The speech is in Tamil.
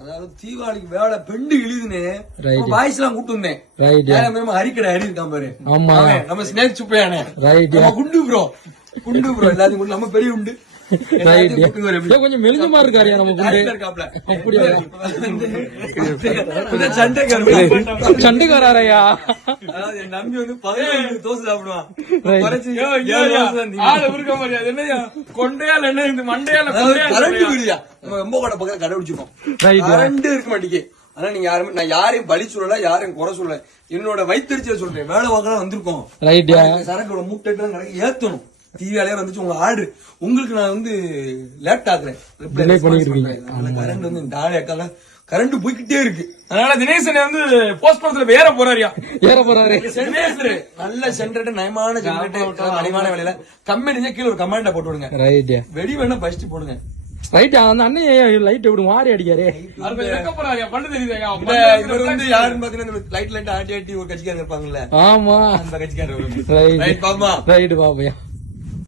அதாவது தீபாவளிக்கு வேலை பெண்டு இழுதுன்னு வாய்ஸ் எல்லாம் கூட்டு வந்தேன். ஹரிக்கடை ஹரி இருக்கான் பாரு, நம்ம ஸ்னேக் சுப்பையானே குண்டு ப்ரோ எல்லாத்தையும் நம்ம பெரிய உண்டு கொஞ்சம் மெலிஞ்ச மாதிரி இருக்காரு நம்ம சண்டைக்காரையா நம்பி வந்து 15 தோசை சாப்பிடுவான். கொண்டையால என்ன இந்த மண்டையால ரொம்ப கூட பக்கம் கடைபிடிச்சிருக்கோம். கரண்ட் இருக்க மாட்டேங்க. ஆனா நீங்க யாருமே நான் யாரையும் பலி சொல்லல, யாரையும் குறை சொல்லல. என்னோட வயிற்றுச்சல் சொல்றேன். வேலை வாங்கலாம் வந்திருக்கோம். சரக்கு மூட்டை ஏத்தணும். டிவியாலே வந்துச்சு உங்க ஆர்டர். உங்களுக்கு நான் வந்து லேட் ஆகுறேன். கரண்ட் வந்து இந்த ஆளேக்கால கரண்ட் போய்கிட்டே இருக்கு. அதனால தினேசன் வந்து போஸ்ட் படத்துல ஏற போறாரு. நல்ல ஜெனரேட்டர், நயமான ஜெனரேட்டர், அடிமான வேலையில கம்பெனி கீழே ஒரு கமாண்டா போட்டு விடுங்க. வெடி வேணா ஃபர்ஸ்ட் போடுங்க. ரைட். அந்த அண்ணன் லைட் எப்படி மாறி அடிக்காரு. இவர் வந்து யாருன்னு பாத்தீங்கன்னா லைட் ஆட்டி ஒரு கட்சிக்காரங்க இருப்பாங்கல்ல, ஆமா அந்த கட்சிக்காரர். ரைட் பாப்பா.